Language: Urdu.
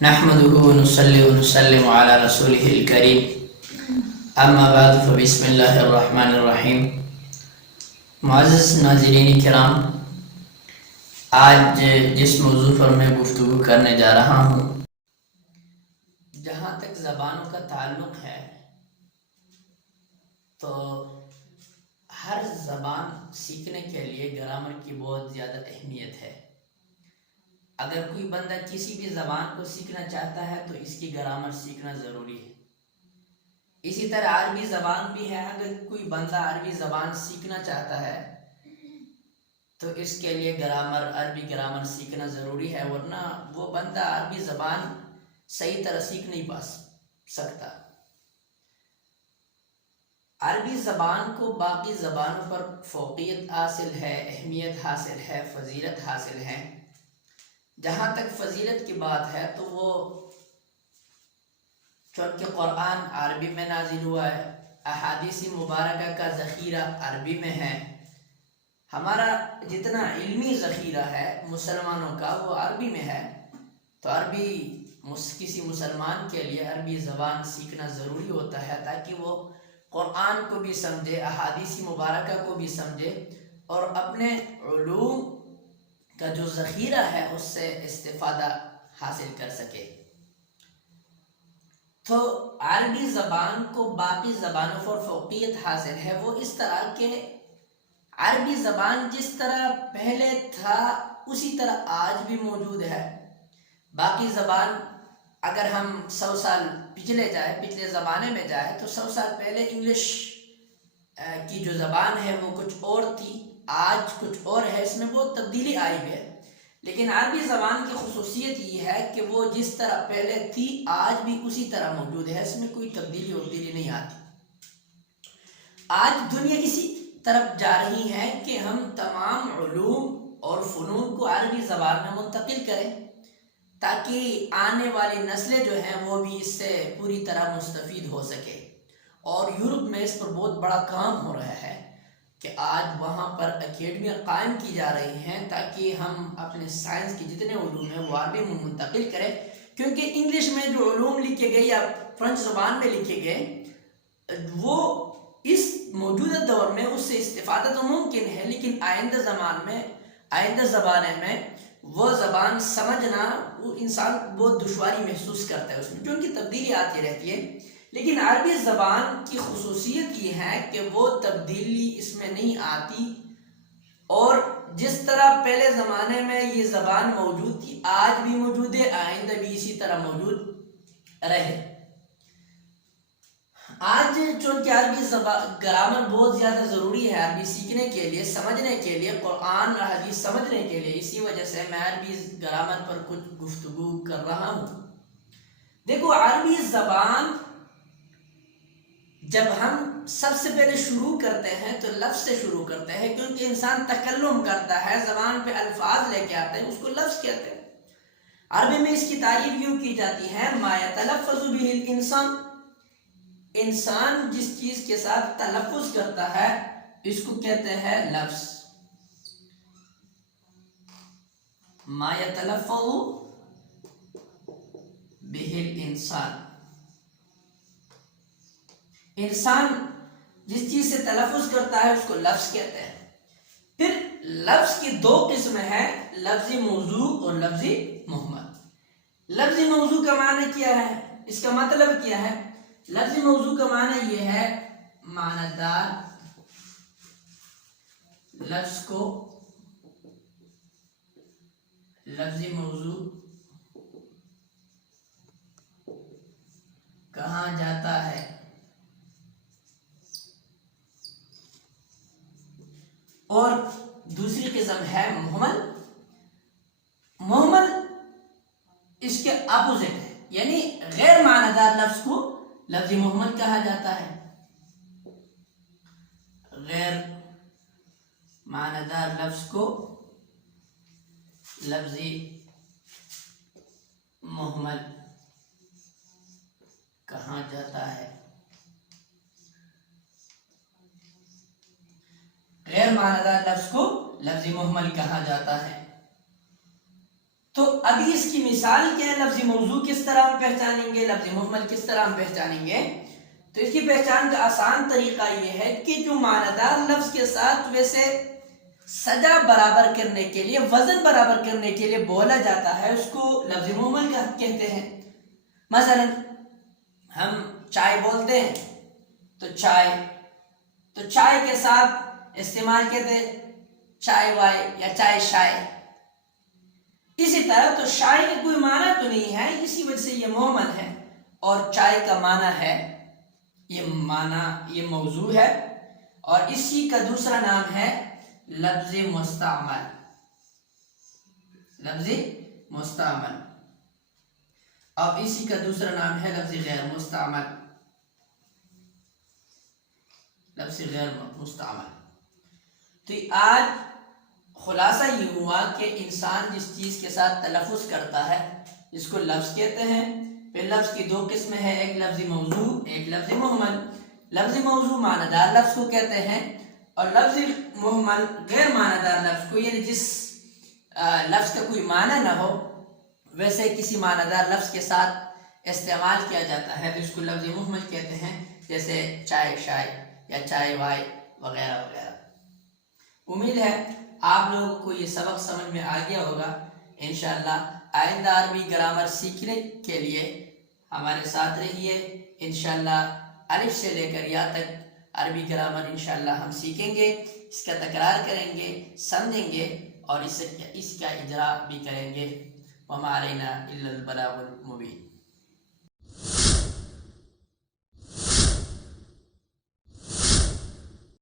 نحمده ونصلي ونسلم على رسوله الكريم اما بعد فبسم اللہ الرحمن الرحیم۔ معزز ناظرین کرام، آج جس موضوع پر میں گفتگو کرنے جا رہا ہوں، جہاں تک زبانوں کا تعلق ہے تو ہر زبان سیکھنے کے لیے گرامر کی بہت زیادہ اہمیت ہے۔ اگر کوئی بندہ کسی بھی زبان کو سیکھنا چاہتا ہے تو اس کی گرامر سیکھنا ضروری ہے۔ اسی طرح عربی زبان بھی ہے، اگر کوئی بندہ عربی زبان سیکھنا چاہتا ہے تو اس کے لیے عربی گرامر سیکھنا ضروری ہے، ورنہ وہ بندہ عربی زبان صحیح طرح سیکھ نہیں پا سکتا۔ عربی زبان کو باقی زبانوں پر فوقیت حاصل ہے، اہمیت حاصل ہے، فضیلت حاصل ہے۔ جہاں تک فضیلت کی بات ہے تو وہ چونکہ قرآن عربی میں نازل ہوا ہے، احادیث مبارکہ کا ذخیرہ عربی میں ہے، ہمارا جتنا علمی ذخیرہ ہے مسلمانوں کا وہ عربی میں ہے، تو کسی مسلمان کے لیے عربی زبان سیکھنا ضروری ہوتا ہے تاکہ وہ قرآن کو بھی سمجھے، احادیث مبارکہ کو بھی سمجھے اور اپنے علوم کا جو ذخیرہ ہے اس سے استفادہ حاصل کر سکے۔ تو عربی زبان کو باقی زبانوں پر فوقیت حاصل ہے، وہ اس طرح کہ عربی زبان جس طرح پہلے تھا اسی طرح آج بھی موجود ہے۔ باقی زبان اگر ہم 100 سال پچھلے زمانے میں جائے تو 100 سال پہلے انگلش کی جو زبان ہے وہ کچھ اور تھی، آج کچھ اور ہے، اس میں بہت تبدیلی آئی ہے۔ لیکن عربی زبان کی خصوصیت یہ ہے کہ وہ جس طرح پہلے تھی آج بھی اسی طرح موجود ہے، اس میں کوئی تبدیلی نہیں آتی۔ آج دنیا اسی طرف جا رہی ہے کہ ہم تمام علوم اور فنون کو عربی زبان میں منتقل کریں تاکہ آنے والی نسلیں جو ہیں وہ بھی اس سے پوری طرح مستفید ہو سکے۔ اور یورپ میں اس پر بہت بڑا کام ہو رہا ہے کہ آج وہاں پر اکیڈمیاں قائم کی جا رہی ہیں تاکہ ہم اپنے سائنس کے جتنے علوم ہیں وہ عربی میں منتقل کریں، کیونکہ انگلش میں جو علوم لکھے گئے یا فرنچ زبان میں لکھے گئے وہ اس موجودہ دور میں اس سے استفادہ تو ممکن ہے، لیکن آئندہ زمانے میں وہ زبان سمجھنا وہ انسان بہت دشواری محسوس کرتا ہے اس میں، کیونکہ تبدیلی آتی رہتی ہے۔ لیکن عربی زبان کی خصوصیت یہ ہے کہ وہ تبدیلی اس میں نہیں آتی، اور جس طرح پہلے زمانے میں یہ زبان موجود تھی آج بھی موجود ہے، آئندہ بھی اسی طرح موجود رہے۔ آج چونکہ عربی گرامر بہت زیادہ ضروری ہے عربی سیکھنے کے لیے، سمجھنے کے لیے، قرآن اور حدیث سمجھنے کے لیے، اسی وجہ سے میں عربی گرامر پر کچھ گفتگو کر رہا ہوں۔ دیکھو، عربی زبان جب ہم سب سے پہلے شروع کرتے ہیں تو لفظ سے شروع کرتے ہیں، کیونکہ انسان تکلم کرتا ہے، زبان پہ الفاظ لے کے آتے ہیں، اس کو لفظ کہتے ہیں۔ عربی میں اس کی تعریف یوں کی جاتی ہے ما یتلفظ به الانسان، انسان جس چیز کے ساتھ تلفظ کرتا ہے اس کو کہتے ہیں لفظ۔ ما یتلفظ به الانسان، انسان جس چیز سے تلفظ کرتا ہے اس کو لفظ کہتے ہیں۔ پھر لفظ کی دو قسم ہیں، لفظی موضوع اور لفظی مہمل۔ لفظی موضوع کا معنی کیا ہے، اس کا مطلب کیا ہے؟ لفظی موضوع کا معنی یہ ہے معنی دار لفظ کو لفظی موضوع کہا جاتا ہے، اور دوسری قسم ہے مہمل۔ مہمل اس کے اپوزٹ ہے، یعنی غیر معنی دار لفظ کو لفظی مہمل کہا جاتا ہے، غیر معنی دار لفظ کو لفظی مہمل کہا جاتا ہے۔ غیر معنی دار لفظ کو لفظی مہمل کہا جاتا ہے۔ تو ابھی اس کی مثال کیا ہے؟ لفظی موضوع کس طرح ہم پہچانیں گے، لفظی محمل کس طرح ہم پہچانیں گے؟ تو اس کی پہچان کا آسان طریقہ یہ ہے کہ جو معنی دار لفظ کے ساتھ ویسے سجا برابر کرنے کے لیے، وزن برابر کرنے کے لیے بولا جاتا ہے، اس کو لفظی محمل کہتے ہیں۔ مثلا ہم چائے بولتے ہیں تو چائے کے ساتھ استعمال کہتے ہیں چائے وائے یا چائے شائے۔ اسی طرح تو شائے کا کوئی معنی تو نہیں ہے، اسی وجہ سے یہ محمل ہے، اور چائے کا معنی ہے، یہ موضوع ہے، اور اسی کا دوسرا نام ہے لفظ مستعمل۔ لفظ مستعمل، اور اسی کا دوسرا نام ہے لفظ غیر مستعمل۔ لفظ غیر مستعمل۔ تو آج خلاصہ یہ ہوا کہ انسان جس چیز کے ساتھ تلفظ کرتا ہے اس کو لفظ کہتے ہیں۔ پھر لفظ کی دو قسمیں ہیں، ایک لفظ موضوع، ایک لفظ محمل۔ لفظ موضوع معنی دار لفظ کو کہتے ہیں، اور لفظ محمل غیر معنی دار لفظ کو، یعنی جس لفظ کا کوئی معنی نہ ہو ویسے کسی معنی دار لفظ کے ساتھ استعمال کیا جاتا ہے تو اس کو لفظ محمل کہتے ہیں، جیسے چائے شائے یا چائے وائے وغیرہ وغیرہ۔ امید ہے آپ لوگوں کو یہ سبق سمجھ میں آ گیا ہوگا۔ انشاءاللہ آئندہ عربی گرامر سیکھنے کے لیے ہمارے ساتھ رہیے۔ انشاءاللہ الف سے لے کر یا تک عربی گرامر انشاءاللہ ہم سیکھیں گے، اس کا تکرار کریں گے، سمجھیں گے، اور اس کا اجرا بھی کریں گے۔ وما علینا الا البلاغ المبین۔